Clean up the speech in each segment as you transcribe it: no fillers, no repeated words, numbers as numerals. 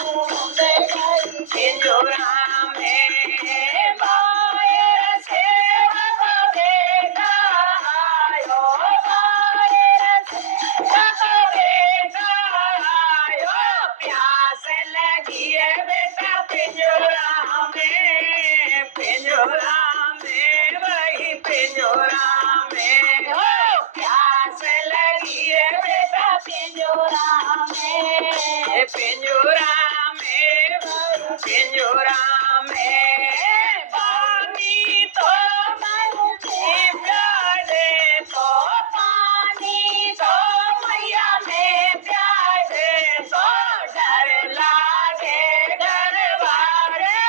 मुंद गई पिंजोरा में बायर सेवक बेटा आयो बायर सेवक बेटा आयो प्यास लगी है बेटा पिंजोरा में वही पिंजोरा में हो प्यास लगी है बेटा पिंजोरा में पिंजोरा में पानी तो मछली प्यारे तो पानी तो मैया में प्यारे तो डर लागे घरवारे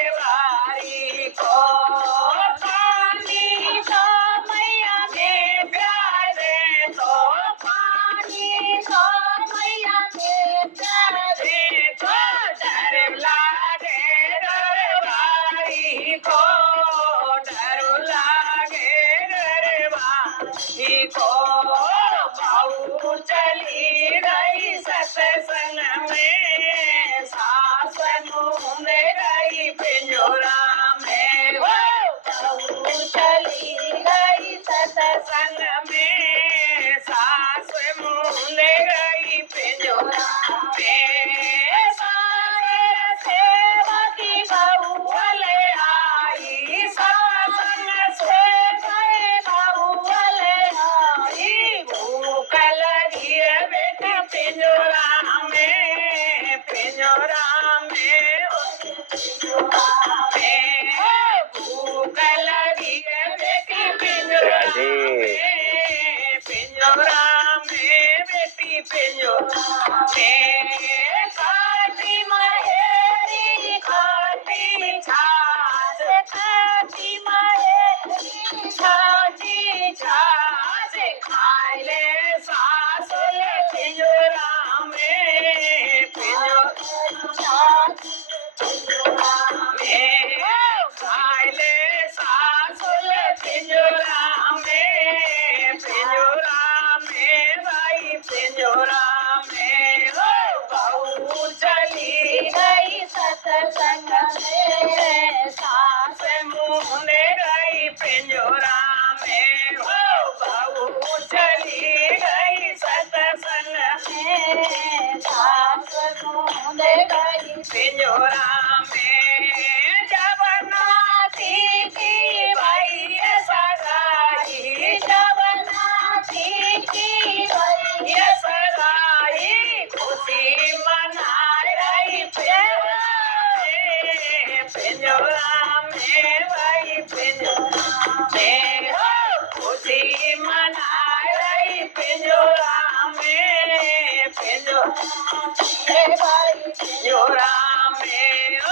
घरवारी को पानी तो मैया में प्यारे तो पानी तो मैया में प्यारे तो डर लागे घरवारी को डर लागे घरवारी को बहू चली गई सत्संग में सास मुंद गई पिंजोरा में हो बहू चली गई सत्संग में सास मुंद गई पिंजोरा में सारे सेवकी बहू ले आई सत्संग से गए बहू ले आई भूख लगी है बेटा पिंजोरा में भूख लगी है बेटी पिंजोरा में बेटी पिंजोरा में खाती महेरी खाती छाछ खाती महेरी खाती छाछ खाई ले सास ले पिंजोरा में खाई ले सास ले पिंजोरा में भाई पिंजोरा में हो बहू चली गई सत्संग में सास मुंद गई पिंजोरा में हो बहू चली गई सत्संग में सास मुंद गई पिंजोरा में जब नाती की भाई सगाई जब नाती की भाई सगाई खुशी मना रही पिंजोरा में भाई पिंजोरा में हो खुशी मना रही पिंजोरा में पिंजोरा में ओ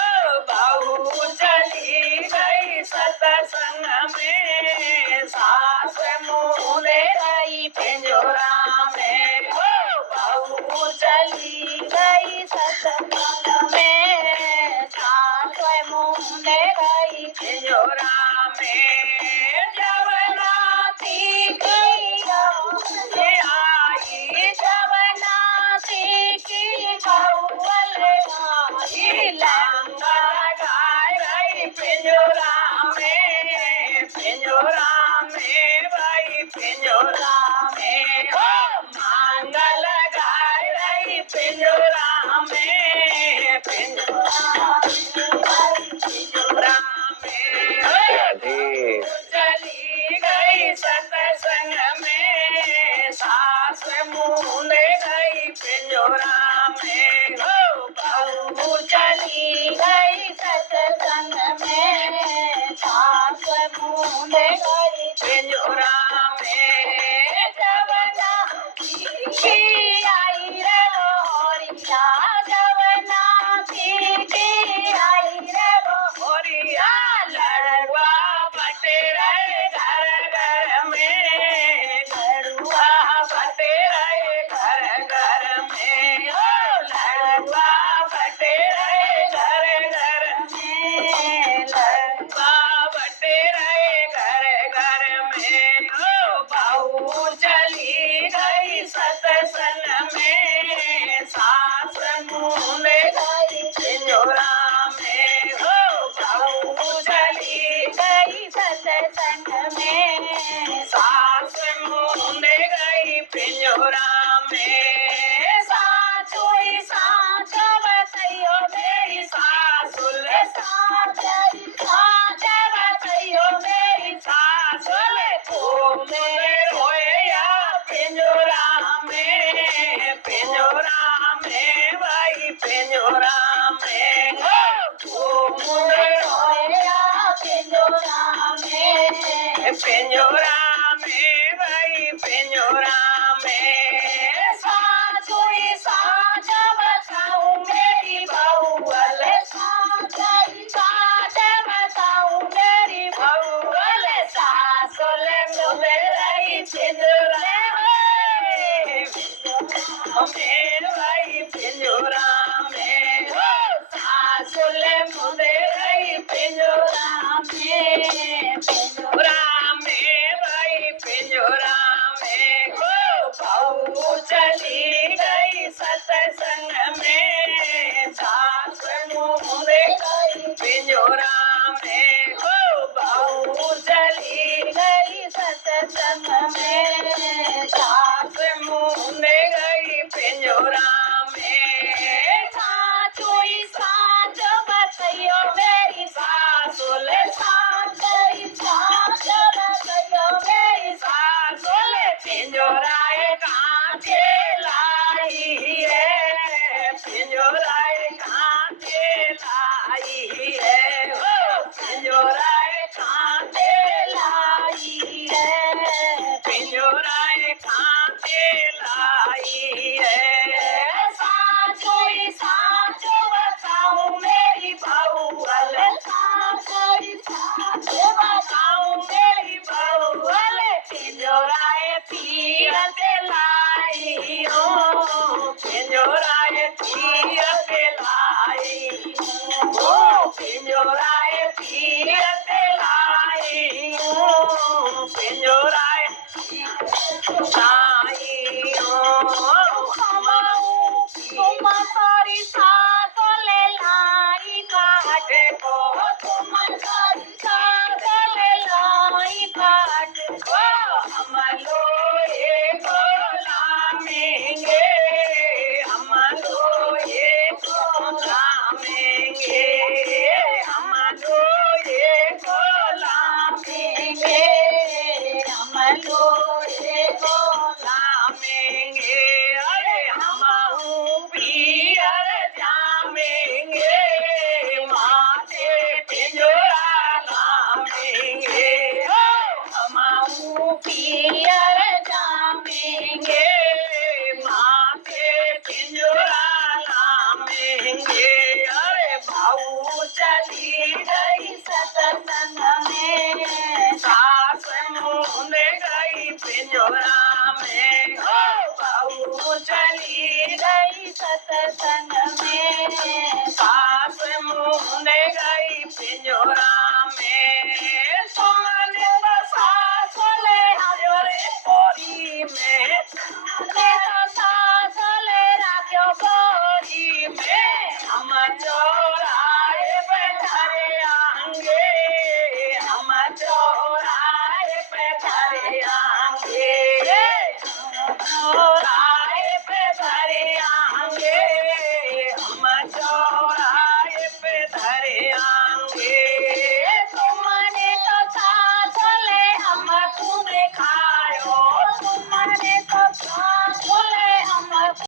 बहू चली गई सत्संग में सास मुंद गई पिंजोरा में ओ बहू चली गई सत्संग में सास मुंद गई पिंजोरा में जब नाती की आई जब नाती की बहू ले आई लंगा गाय गई पिंजोरा में भाई पिंजोरा में हो मांगल गाय गई पिंजोरा में हो चली गई सत्संग में सास मुंद गई पिंजोरा में हो बहू चली गई सत्संग में सास मुंद गई पिंजोरा में जब नाती आई रे मोरिया जब नाती आई रे मोरिया लड़वा बटे रहे घर घर में लड़वा बटे रहे घर घर में में भाई पिंजोरा में हो सासुल मुदे रही पिंजोरा में भाई पिंजोरा में हो बहू चली गई सत्संग में सास मुदे गई पिंजोरा में हो बहू चली गई सत्संग में सास मुदे गई पिंजोरा में सासू ही सास बतैयो मेरी सासुल सास ही सास बतैयो मेरी सासुल पिंजोराए कांचे लाई है पिंजोराए कांचे लाई है हो पिंजोराए कांचे लाई है पिंजोराए कांचे लाई है सासू ही सास बताऊं मेरी बहुअल सासू ही सास बताऊं मेरी बहुअल पिंजोराए पीरत लाई हो पिंजोराए पीरत लाई हो पिंजोराए पीरत लाई हो पिंजोराए लाई हो तुम सारी सास ले लाई काट को तुम सारी सास ले लाई काट को हम लोए को लामेंगे हम लोए को लामेंगे हम लोए को लामेंगे हम लोए को लामेंगे अरे हम पियर जामेंगे माथे पिंजोरा लामेंगे हम पियर जामेंगे माथे पिंजोरा लामेंगे अरे भाऊ चली गई सत्संग में सास मुंदे गई पिंजोरा में हो बहू चली गई सत्संग में सास मुंदे गई